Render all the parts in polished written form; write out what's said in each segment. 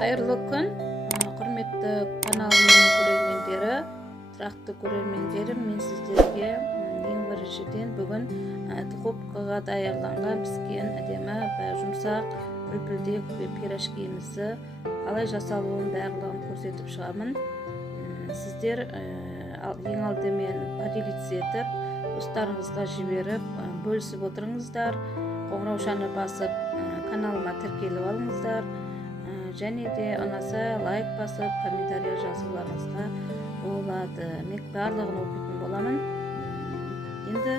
Қайырлы күн, құрметті каналымның көрермендері, тұрақты көрермендерім, мен сіздерге ең біріншіден бүгін духовкаға даярланған піскен әдемі жұмсақ үлпілдек пирожкимізді қалай жасалуын барлығын көрсетіп шығамын. Сіздер ең алдымен поделиться етіп, достарыңызға жіберіп, бөлісіп отырыңыздар, қоңыраушаны басып, каналыма тіркеліп алыңыздар. Және де ұнаса лайк басып, комментария жазуларыңызға болады. Мен барлығын оқитын боламын. Енді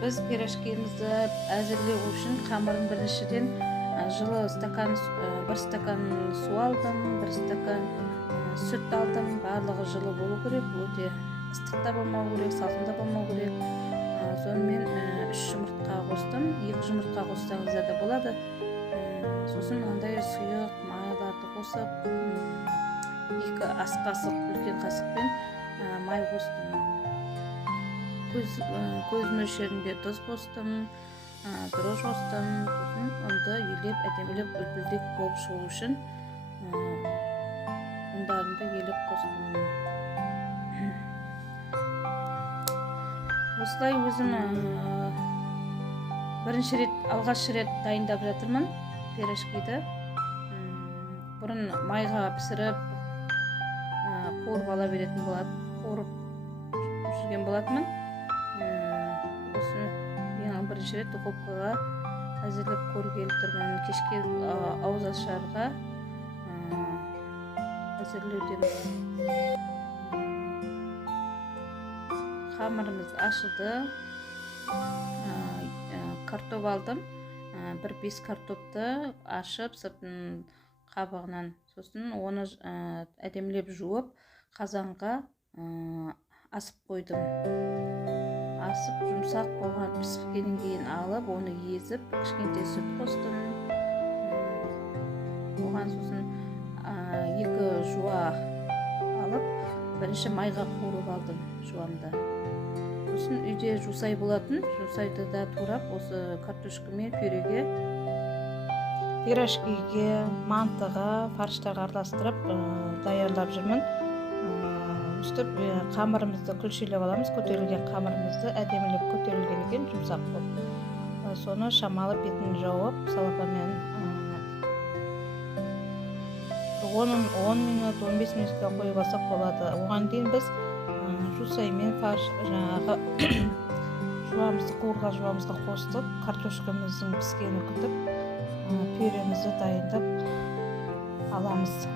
біз пирожкимізді әзірлеу үшін қамырын біріншіден жылы бір стакан су алдым, бір стакан сүт алдым. Барлығы жылы болу керек, өте ыстық та болмау керек, салқын да болмау керек. Сонымен 3 жұмыртқа қостым. 2 жұмыртқа қоссаңыз да болады. Сосын ондай сұйық майларды қосып, 2 ас қасық, үлкен қасықпен май қостым. Көз мөлшерінде тұз қостым, дрожь қостым. Сосын онда елеп, әдемілеп үлпілдек болып шығу үшін ұндарымды елеп қостым. Осылай өзім бірінші рет, алғаш рет дайындап жатырмын пирожкиді. Бұрын майға пісіріп, қуырып ала беретін болады, қуырып жүрген болатынмын. Осы ең бірінші рет духовкаға әзірлеп көргелі тұрмын. Кешке ауызашарға әзірлеудемін. Қамырымыз ашылды. Картоп алдым. Бір 5 картопты ашып, сыртын қабығынан, сосын оны әдемілеп жуып, қазанға асып қойдым. Асып, жұмсақ болған піскеннен кейін алып, оны езіп, кішкентай сүт қостым. Оған сосын 2 жуа алып, бірінші майға қуырып алдым жуамды. Сосын үйде жусай болатын, жусайды да турап, осы картошкамен пюреге, пирожкиге, мантыға, фарштарға араластырып даярлап жүрмін. Өстіп қамырымызды күлшелеп аламыз, көтерілген қамырымызды әдемілеп көтерілген екен, жұмсақ болып. Соны шамалы бетін жауып, салапамен 10 минут, 15 минутқа қойып алсақ болады. Оған дейін біз жусаймен фарш жаңағы жуамызды, қуырған жуамызды қостып, картошкамыздың піскенін күтіп, пюремізді дайындап аламыз.